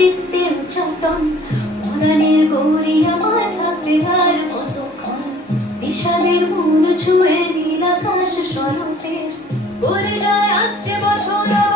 চিত্তের চাতন মরানের গৌরী আমার থাকবে আর কতক্ষণ বিষাদের মূল ছুঁয়ে নীল আকাশ শরতের পড়ে যায় আসছে বছর